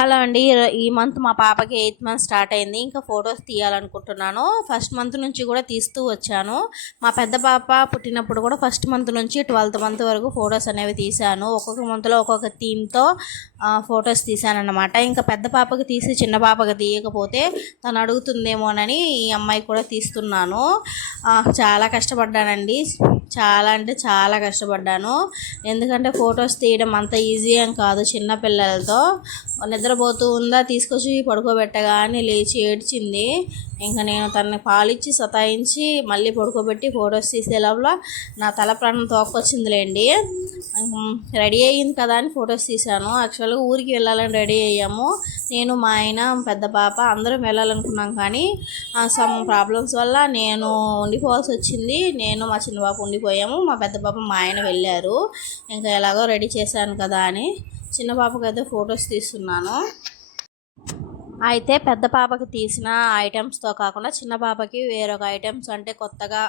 Hello అండి. ఈ month మా పాపకి 8th మంత్ స్టార్ట్ అయింది. ఇంకా ఫొటోస్ తీయాలనుకుంటున్నాను. ఫస్ట్ మంత్ నుంచి కూడా తీస్తూ వచ్చాను. మా పెద్ద పాప పుట్టినప్పుడు కూడా ఫస్ట్ మంత్ నుంచి 12th మంత్ వరకు ఫొటోస్ అనేవి తీశాను. ఒక్కొక్క మంత్లో ఒక్కొక్క థీమ్తో ఫొటోస్ తీశానన్నమాట. ఇంకా పెద్ద పాపకి తీసి చిన్న పాపకి తీయకపోతే తను అడుగుతుందేమోనని ఈ అమ్మాయి కూడా తీస్తున్నాను. చాలా కష్టపడ్డానండి. చాలా అంటే చాలా కష్టపడ్డాను. ఎందుకంటే ఫొటోస్ తీయడం అంత ఈజీ ఏం కాదు. చిన్న పిల్లలతో నిద్రపోతూ ఉందా, తీసుకొచ్చి పడుకోబెట్టగానే లేచి ఏడ్చింది. ఇంకా నేను తనని పాలిచ్చి సతాయించి మళ్ళీ పడుకోబెట్టి ఫొటోస్ తీసే లోపల నా తల ప్రాణం తోక్కొచ్చిందిలేండి. రెడీ అయ్యింది కదా అని ఫొటోస్ తీశాను. యాక్చువల్గా ఊరికి వెళ్ళాలని రెడీ అయ్యాము. నేను, మా ఆయన, పెద్ద పాప అందరం వెళ్ళాలనుకున్నాం. కానీ సమ్ ప్రాబ్లమ్స్ వల్ల నేను ఉండిపోవాల్సి వచ్చింది. నేను, మా చిన్న పాప ఉండిపోయాము. మా పెద్ద పాప, మా ఆయన వెళ్ళారు. ఇంకా ఎలాగో రెడీ చేశాను కదా అని చిన్న పాపకి అయితే ఫొటోస్ తీస్తున్నాను. అయితే పెద్ద పాపకి తీసిన ఐటమ్స్తో కాకుండా చిన్న పాపకి వేరొక ఐటమ్స్ అంటే కొత్తగా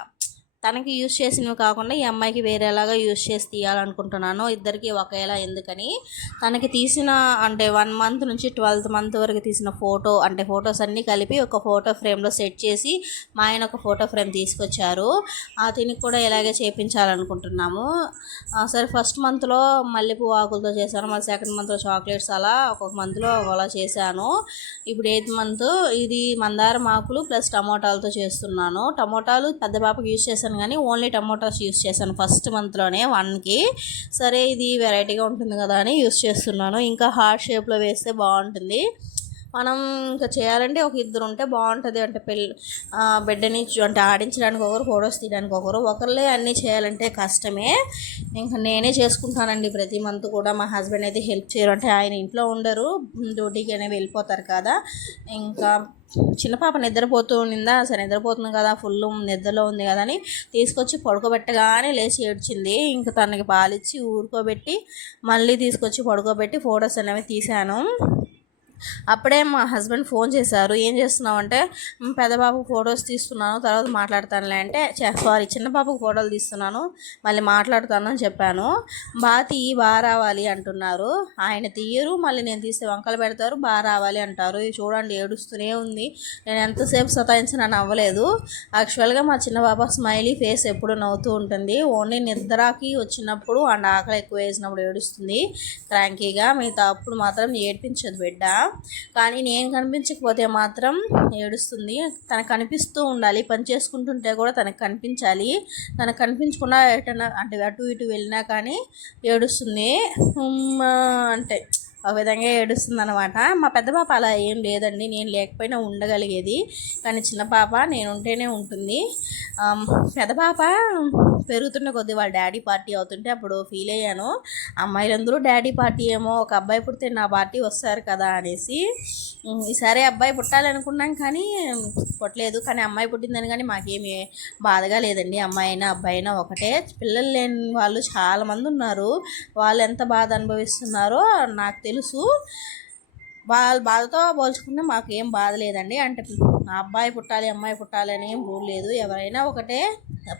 తనకి యూజ్ చేసినవి కాకుండా ఈ అమ్మాయికి వేరేలాగా యూజ్ చేసి తీయాలనుకుంటున్నాను. ఇద్దరికి ఒకేలా ఎందుకని తనకి తీసిన అంటే 1 మంత్ నుంచి 12th మంత్ వరకు తీసిన ఫొటోస్ అన్నీ కలిపి ఒక ఫోటో ఫ్రేమ్లో సెట్ చేసి మా ఆయన ఒక ఫోటో ఫ్రేమ్ తీసుకొచ్చారు. దీనికి కూడా ఇలాగే చేయించాలనుకుంటున్నాము. సరే, ఫస్ట్ మంత్లో మల్లెపూ ఆకులతో చేశాను. మళ్ళీ సెకండ్ మంత్లో చాక్లెట్స్, అలా ఒక్కొక్క మంత్లో ఒకలా చేశాను. ఇప్పుడు 8th మంత్ ఇది మందారం ఆకులు ప్లస్ టమోటాలతో చేస్తున్నాను. టమోటాలు పెద్ద పాపకి యూజ్ చేశాను కానీ ఓన్లీ టమోటాస్ యూస్ చేశాను ఫస్ట్ మంత్లోనే 1కి. సరే, ఇది వెరైటీగా ఉంటుంది కదా అని యూస్ చేస్తున్నాను. ఇంకా హార్ట్ షేప్లో వేస్తే బాగుంటుంది. మనం ఇంకా చేయాలంటే ఒక ఇద్దరు ఉంటే బాగుంటుంది. అంటే బిడ్డని అంటే ఆడించడానికి ఒకరు, ఫొటోస్ తీయడానికి ఒకరులే అన్నీ చేయాలంటే కష్టమే. ఇంకా నేనే చేసుకుంటానండి ప్రతి మంత్ కూడా. మా హస్బెండ్ అయితే హెల్ప్ చేయరు. అంటే ఆయన ఇంట్లో ఉండరు, డ్యూటీకి అనేవి వెళ్ళిపోతారు కదా. ఇంకా చిన్న పాప నిద్రపోతూ ఉండిందా, సరే నిద్రపోతుంది కదా, ఫుల్ నిద్రలో ఉంది కదా అని తీసుకొచ్చి పడుకోబెట్టగానే లేచి ఏడ్చింది. ఇంకా తనకి పాలిచ్చి ఊరుకోబెట్టి మళ్ళీ తీసుకొచ్చి పడుకోబెట్టి ఫొటోస్ అనేవి తీశాను. అప్పుడే మా హస్బెండ్ ఫోన్ చేశారు. ఏం చేస్తున్నావు అంటే, పెద్ద బాబుకు ఫొటోస్ తీస్తున్నాను, తర్వాత మాట్లాడతానులే అంటే, సారీ చిన్న బాబుకు ఫోటోలు తీస్తున్నాను, మళ్ళీ మాట్లాడతాను అని చెప్పాను. బాగా రావాలి అంటున్నారు. ఆయన తీయరు, మళ్ళీ నేను తీస్తే వంకలు పెడతారు, బాగా రావాలి అంటారు. చూడండి, ఏడుస్తూనే ఉంది. నేను ఎంతసేపు సతాయించి నన్ను అవ్వలేదు. యాక్చువల్గా మా చిన్న బాబా స్మైలీ ఫేస్ ఎప్పుడు నవ్వుతూ ఉంటుంది. ఓన్లీ నిద్రకి వచ్చినప్పుడు అండ్ ఆకలి ఎక్కువ వేసినప్పుడు ఏడుస్తుంది క్రాంకీగా. మిగతా అప్పుడు మాత్రం ఏడ్పించదు బిడ్డ. కానీ నేను కనిపించకపోతే మాత్రం ఏడుస్తుంది. తనకు కనిపిస్తూ ఉండాలి, పని చేసుకుంటుంటే కూడా తనకు కనిపించాలి. తనకు కనిపించకుండా ఎటన్నా అంటే అటు ఇటు వెళ్ళినా కానీ ఏడుస్తుంది. అంటే ఒక విధంగా ఏడుస్తుంది అనమాట. మా పెద్ద పాప అలా ఏం లేదండి, నేను లేకపోయినా ఉండగలిగేది. కానీ చిన్న పాప నేను ఉంటేనే ఉంటుంది. పెద్ద పాప పెరుగుతున్న కొద్దీ వాళ్ళ డాడీ పార్టీ అవుతుంటే అప్పుడు ఫీల్ అయ్యాను. అమ్మాయిలందరూ డాడీ పార్టీ ఏమో, ఒక అబ్బాయి పుడితే నా పార్టీ వస్తారు కదా అనేసి. ఈసారి అబ్బాయి పుట్టాలనుకున్నాం కానీ పుట్టలేదు. కానీ అమ్మాయి పుట్టిందని కానీ మాకేమీ బాధగా లేదండి. అమ్మాయి అయినా అబ్బాయి అయినా ఒకటే. పిల్లలు లేని వాళ్ళు చాలామంది ఉన్నారు. వాళ్ళు ఎంత బాధ అనుభవిస్తున్నారో నాకు తెలుసు. వాళ్ళ బాధతో పోల్చుకుంటే మాకు ఏం బాధ లేదండి. అంటే అబ్బాయి పుట్టాలి అమ్మాయి పుట్టాలి అని ఏం రూల్ లేదు. ఎవరైనా ఒకటే.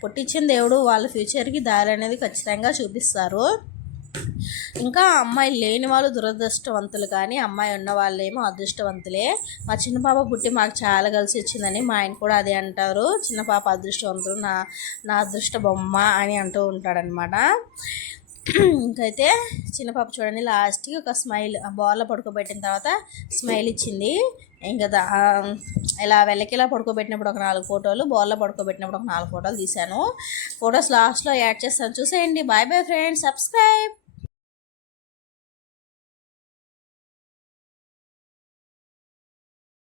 పుట్టించిన దేవుడు వాళ్ళ ఫ్యూచర్కి దారి అనేది ఖచ్చితంగా చూపిస్తారు. ఇంకా అమ్మాయి లేని వాళ్ళు దురదృష్టవంతులు, కానీ అమ్మాయి ఉన్న వాళ్ళేమో అదృష్టవంతులే. మా చిన్న పాప పుట్టి మాకు చాలా కలిసి వచ్చిందని మా ఆయన కూడా అదే అంటారు. చిన్న పాప అదృష్టవంతులు, నా అదృష్ట బొమ్మ అని అంటూ ఉంటాడనమాట. ఇంకైతే చిన్న పాప చూడండి, లాస్ట్కి ఒక స్మైల్ బాల్లో పడుకోబెట్టిన తర్వాత స్మైల్ ఇచ్చింది. ఇంకా ఇలా వెల్లకిలా పడుకోబెట్టినప్పుడు ఒక 4 ఫోటోలు, బాల్లో పడుకోబెట్టినప్పుడు ఒక 4 ఫోటోలు తీశాను. ఫొటోస్ లాస్ట్లో యాడ్ చేస్తాను, చూసేయండి. Bye bye friends, subscribe.